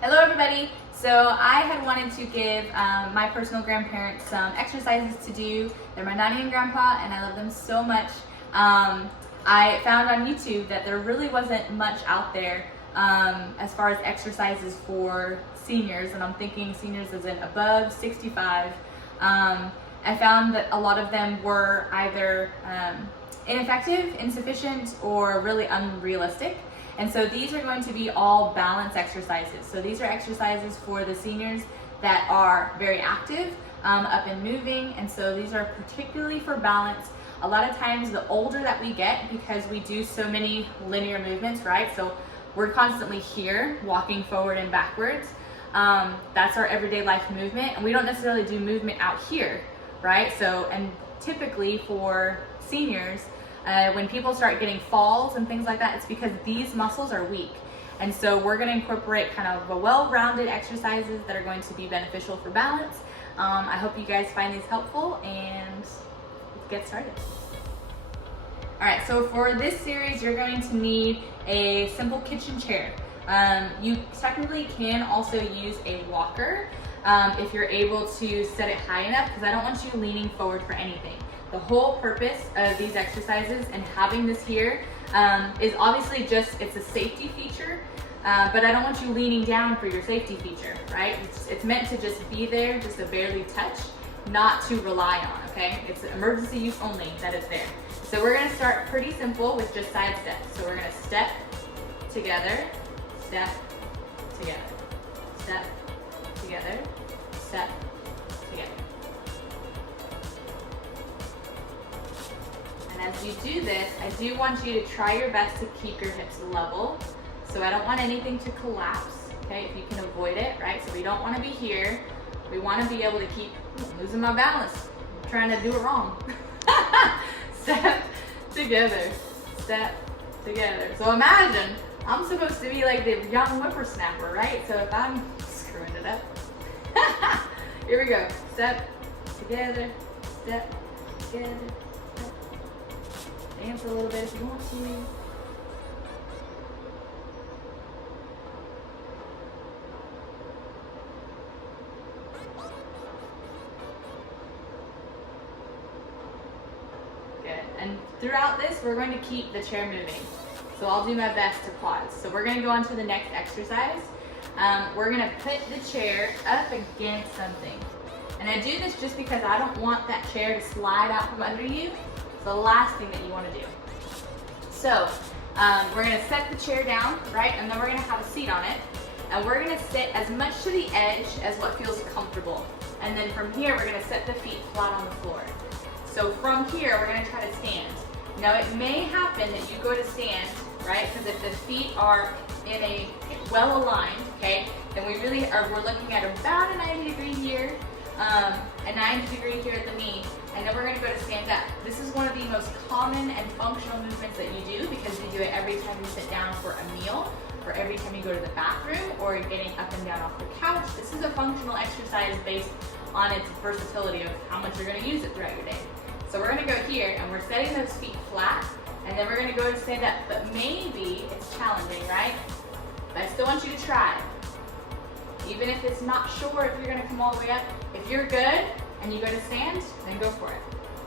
Hello everybody. So I had wanted to give my personal grandparents some exercises to do. They're my nanny and grandpa and I love them so much. I found on YouTube that there really wasn't much out there as far as exercises for seniors, and I'm thinking seniors as in above 65. I found that a lot of them were either ineffective, insufficient, or really unrealistic. And so these are going to be all balance exercises. So these are exercises for the seniors that are very active, up and moving. And so these are particularly for balance. A lot of times the older that we get, because we do so many linear movements, right? So we're constantly here, walking forward and backwards. That's our everyday life movement. And we don't necessarily do movement out here, right? So, and typically for seniors, when people start getting falls and things like that, it's because these muscles are weak. And so we're going to incorporate kind of a well-rounded exercises that are going to be beneficial for balance. I hope you guys find these helpful, and let's get started. All right, so for this series, you're going to need a simple kitchen chair. You technically can also use a walker if you're able to set it high enough, because I don't want you leaning forward for anything. The whole purpose of these exercises and having this here is obviously just, it's a safety feature, but I don't want you leaning down for your safety feature, right? It's meant to just be there, just to barely touch, not to rely on, okay? It's emergency use only that it's there. So we're gonna start pretty simple with just side steps. So we're gonna step together, step together, step together, step together. And as you do this, I do want you to try your best to keep your hips level. So I don't want anything to collapse, okay, if you can avoid it, right? So we don't want to be here. We want to be able to keep losing my balance. I'm trying to do it wrong. Step together, step together. So imagine, I'm supposed to be like the young whippersnapper, right? So if I'm screwing it up. Here we go. Step together, step together. Dance a little bit if you want to. Good. And throughout this, we're going to keep the chair moving. So I'll do my best to pause. So we're going to go on to the next exercise. We're going to put the chair up against something. And I do this just because I don't want that chair to slide out from under you. It's the last thing that you want to do. So we're going to set the chair down, right? And then we're going to have a seat on it. And we're going to sit as much to the edge as what feels comfortable. And then from here, we're going to set the feet flat on the floor. So from here, we're going to try to stand. Now it may happen that you go to stand, right? Because if the feet are in a well aligned, okay, then we're looking at about a 90 degree here, a 90 degree here at the knee, and then we're going to go to stand up. This is one of the most common and functional movements that you do, because you do it every time you sit down for a meal, or every time you go to the bathroom, or getting up and down off the couch. This is a functional exercise based on its versatility of how much you're going to use it throughout your day. So we're going to go here, and we're setting those feet flat, and then we're going to go to stand up. But maybe it's challenging, right? But I still want you to try. Even if it's not sure if you're going to come all the way up, if you're good and you go to stand, then go for it.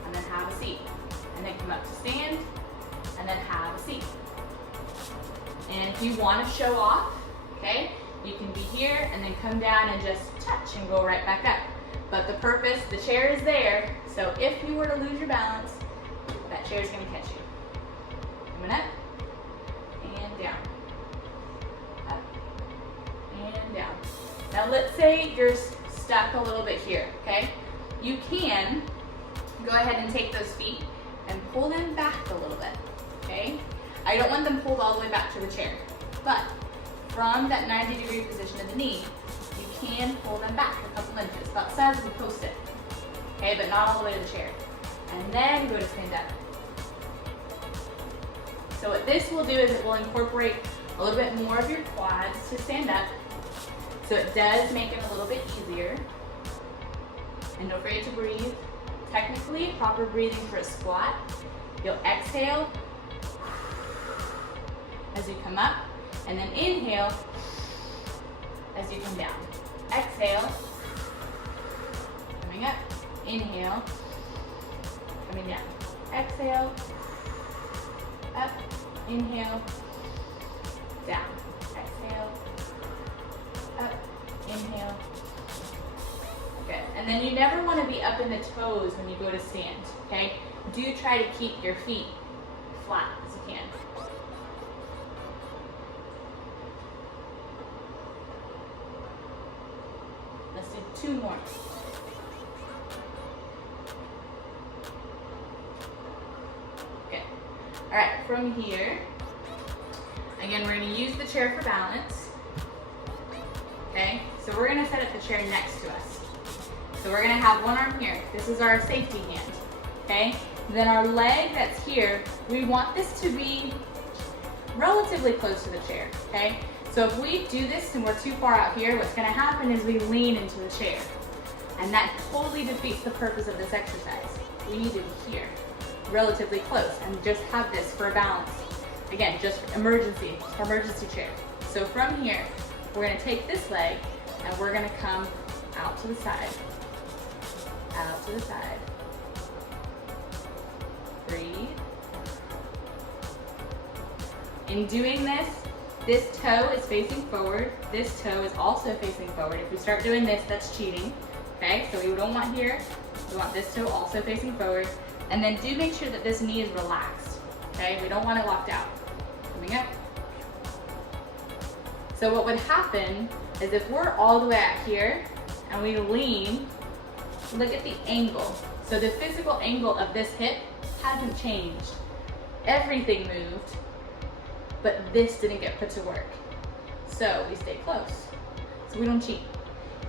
And then have a seat. And then come up to stand, and then have a seat. And if you want to show off, okay, you can be here and then come down and just touch and go right back up. But the purpose, the chair is there, so if you were to lose your balance, that chair is going to catch you. Coming up, and down. Up, and down. Now let's say you're stuck a little bit here, okay? You can go ahead and take those feet and pull them back a little bit, okay? I don't want them pulled all the way back to the chair, but from that 90 degree position of the knee, you can pull them back a couple inches, about the size of a Post-it, okay, but not all the way to the chair. And then go to stand up. So what this will do is it will incorporate a little bit more of your quads to stand up, so it does make it a little bit easier. And don't forget to breathe. Technically, proper breathing for a squat. You'll exhale as you come up, and then inhale as you come down. Exhale, coming up. Inhale, coming down. Exhale, up, inhale, down. Exhale, up, inhale. Good. And then you never want to be up in the toes when you go to stand, okay? Do try to keep your feet flat as you can. Let's do 2 more. Good. All right, from here, again, we're going to use the chair for balance. Okay, so we're going to set up the chair next to us. So we're going to have one arm here. This is our safety hand. Okay, then our leg that's here, we want this to be relatively close to the chair. Okay, so if we do this and we're too far out here, what's going to happen is we lean into the chair. And that totally defeats the purpose of this exercise. We need to be here, relatively close, and just have this for a balance. Again, just emergency chair. So from here, we're going to take this leg and we're going to come out to the side. Out to the side. Breathe. In doing this toe is facing forward. This toe is also facing forward. If we start doing this, that's cheating. Okay, so we don't want here. We want this toe also facing forward. And then do make sure that this knee is relaxed. Okay, we don't want it locked out. Coming up. So what would happen is if we're all the way out here and we lean, look at the angle. So the physical angle of this hip hasn't changed. Everything moved, but this didn't get put to work. So we stay close. So we don't cheat.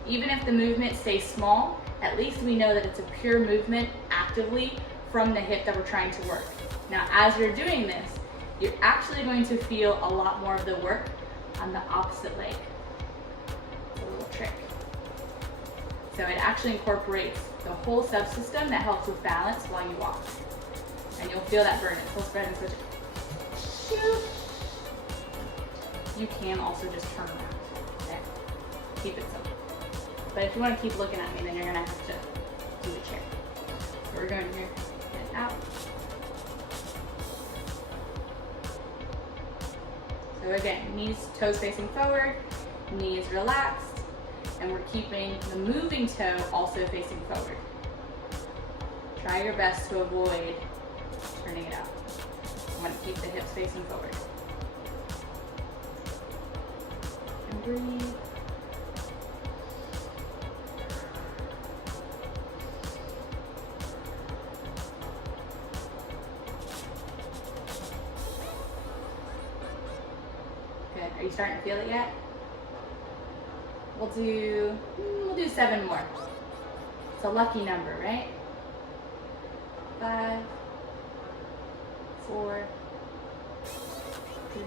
Even if the movement stays small, at least we know that it's a pure movement actively from the hip that we're trying to work. Now, as you're doing this, you're actually going to feel a lot more of the work on the opposite leg. It's a little trick. So it actually incorporates the whole subsystem that helps with balance while you walk. And you'll feel that burn. Full spread and switch it. Shoot. You can also just turn around. Okay? Keep it simple. But if you want to keep looking at me, then you're going to have to do the chair. So we're going here and out. So again, knees, toes facing forward, knees relaxed, and we're keeping the moving toe also facing forward. Try your best to avoid turning it out. I want to keep the hips facing forward. And breathe. Good. Are you starting to feel it yet? We'll do 7 more. It's a lucky number, right? 5, 4, 3.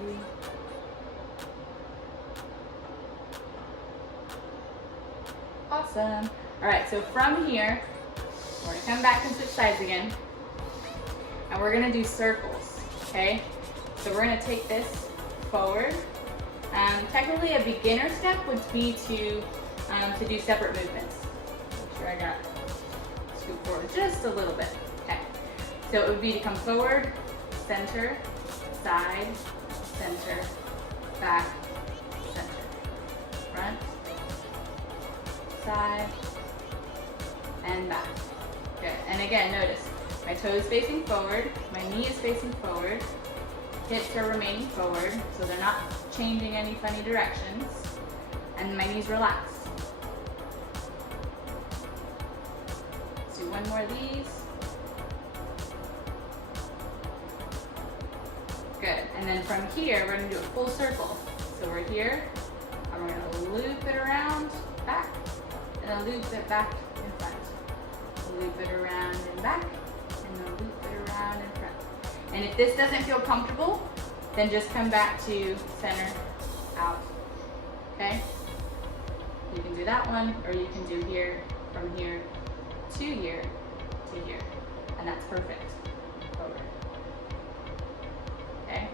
Awesome. All right, so from here, we're gonna come back and switch sides again. And we're gonna do circles, okay? So we're gonna take this forward. Technically a beginner step would be to do separate movements. Make sure I got scoot forward just a little bit. Okay. So it would be to come forward, center, side, center, back, center, front, side, and back. Good. And again, notice my toes facing forward, my knee is facing forward, hips are remaining forward, so they're not changing any funny directions, and my knees relaxed. Let's do one more of these. Good. And then from here, we're going to do a full circle. So we're here, and we're going to loop it around, back, and then loop it back in front. Loop it around and back, and then loop it around in front. And if this doesn't feel comfortable, then just come back to center, out, okay? You can do that one, or you can do here, from here to here to here, and that's perfect. Over. Okay?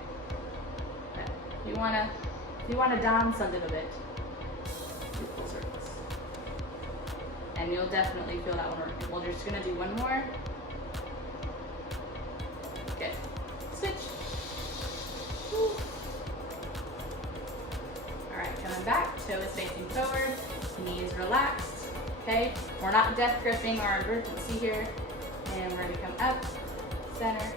But if you wanna dance a little bit, and you'll definitely feel that one working. We're just gonna do one more. Good. Switch. Woo. All right, coming back, toe is facing forward, knees relaxed, okay? We're not death gripping our emergency here, and we're gonna come up, center.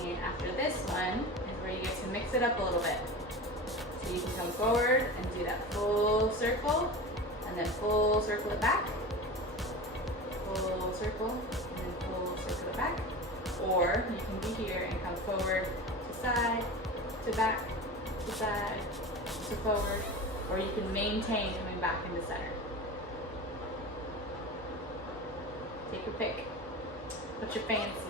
And after this one is where you get to mix it up a little bit. So you can come forward and do that full circle, and then full circle it back, full circle, and then full circle it back. Or you can be here and come forward to side, to back, to side, to forward, or you can maintain coming back into center. Take your pick. What's your fancy?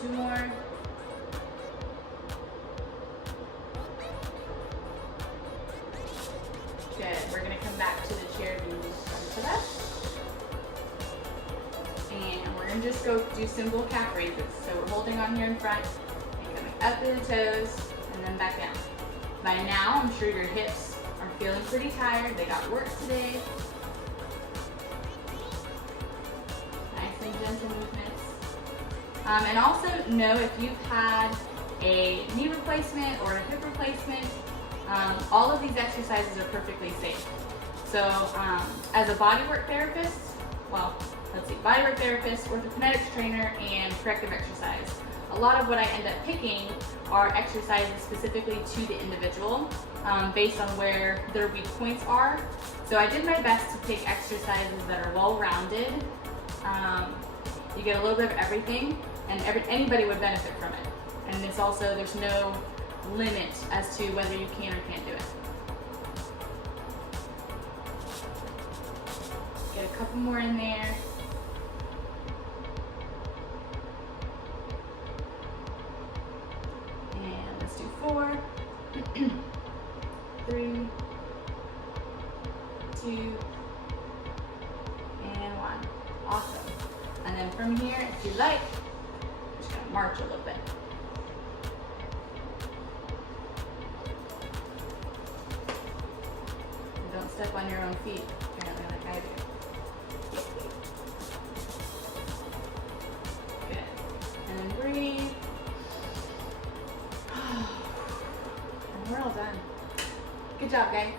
Two more. Good. We're going to come back to the chair being front of us. And we're going to just go do simple calf raises. So we're holding on here in front and coming up to the toes and then back down. By now, I'm sure your hips are feeling pretty tired. They got work today. Nice and gentle movements. And also know if you've had a knee replacement or a hip replacement, all of these exercises are perfectly safe. So as a bodywork therapist, bodywork therapist, orthokinetics trainer, and corrective exercise, a lot of what I end up picking are exercises specifically to the individual based on where their weak points are. So I did my best to pick exercises that are well-rounded. You get a little bit of everything, and anybody would benefit from it. And it's also, there's no limit as to whether you can or can't do it. Get a couple more in there. And let's do 4, 3, 2, and 1. Awesome. And then from here, if you like, I'm just gonna march a little bit. And don't step on your own feet, apparently, like I do. Good. And then breathe. And we're all done. Good job, guys.